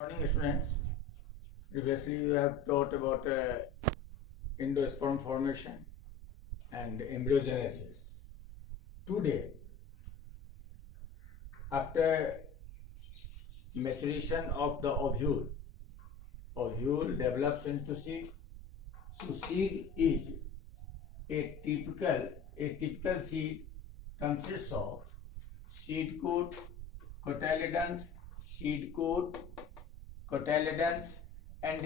Morning, students. Previously, you have taught about endosperm formation and embryogenesis. Today, after maturation of the ovule develops into seed. So, seed is a typical seed consists of seed coat, cotyledons, and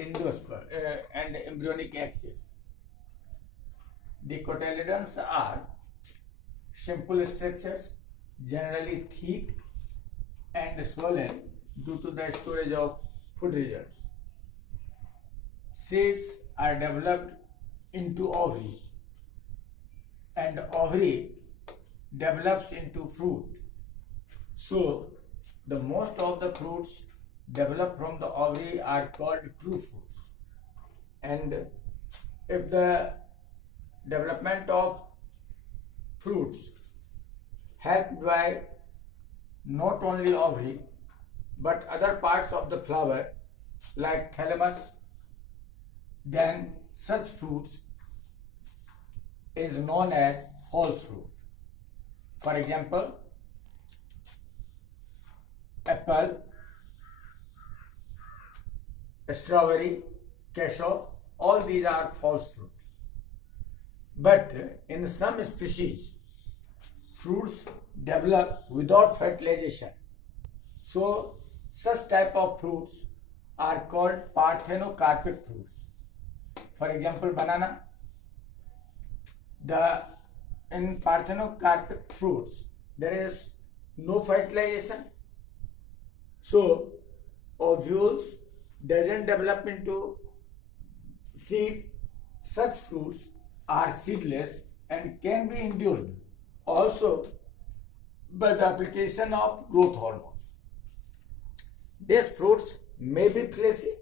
and embryonic axis. The cotyledons are simple structures, generally thick and swollen due to the storage of food reserves. Seeds are developed into ovary, and ovary develops into fruit. So, the most of the fruits developed from the ovary are called true fruits. And if the development of fruits helped by not only ovary but other parts of the flower like thalamus, then such fruits is known as false fruit. For example, apple, strawberry, cashew, all these are false fruits. But in some species, fruits develop without fertilization. So, such type of fruits are called parthenocarpic fruits. For example, banana. In parthenocarpic fruits, there is no fertilization. So, ovules doesn't develop into seed. Such fruits are seedless and can be induced also by the application of growth hormones. These fruits may be fleshy,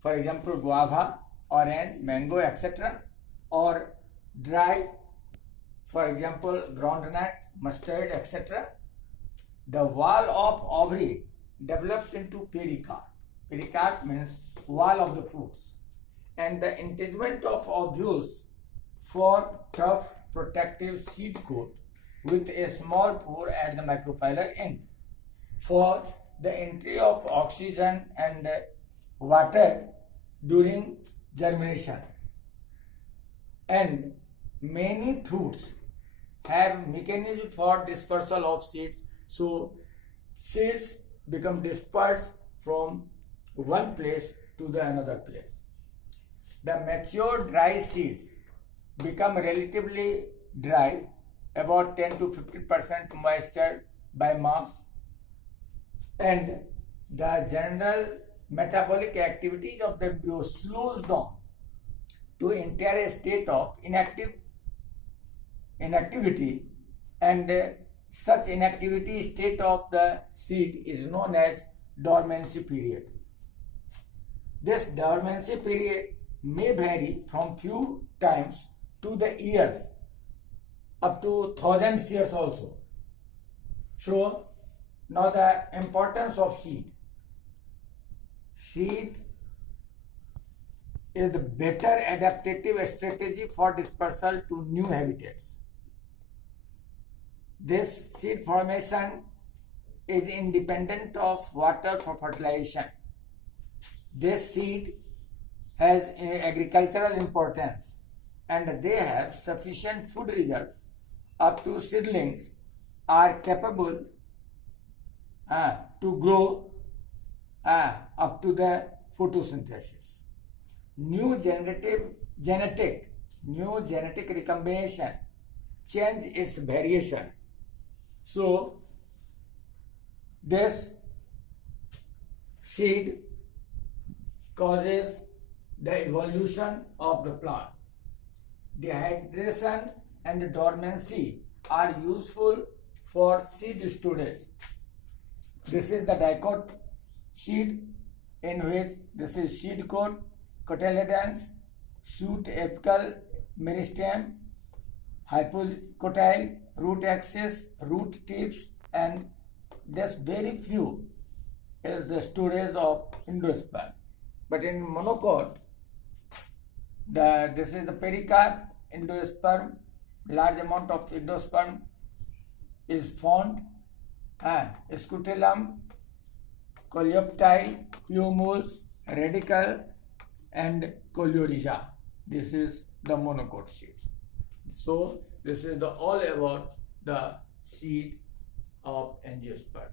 for example, guava, orange, mango, etc., or dry, for example, groundnut, mustard, etc. The wall of ovary develops into pericarp. Pericarp means wall of the fruits, and the entanglement of ovules form tough protective seed coat with a small pore at the microphylar end for the entry of oxygen and water during germination. And many fruits have mechanism for dispersal of seeds, so seeds become dispersed from one place to the another place. The mature dry seeds become relatively dry, about 10 to 15% moisture by mass, and the general metabolic activities of the embryo slows down to enter a state of inactivity, and such inactivity state of the seed is known as dormancy period. This dormancy period may vary from few times to the years, up to thousands years also. So, now the importance of seed. Seed is the better adaptive strategy for dispersal to new habitats. This seed formation is independent of water for fertilization. This seed has agricultural importance, and they have sufficient food reserves up to seedlings are capable to grow up to the photosynthesis. New genetic recombination change its variation. So, this seed causes the evolution of the plant. Dehydration and dormancy are useful for seed storage. This is the dicot seed, in which this is seed coat, cotyledons, shoot apical meristem, hypocotyle, root axis, root tips, and there's very few is the storage of endosperm. But in monocot, this is the pericarp, endosperm, large amount of endosperm is found. Scutellum, coleoptile, plumule, radicle, and coleorrhea. This is the monocot seed. So this is the all about the seed of angiosperm.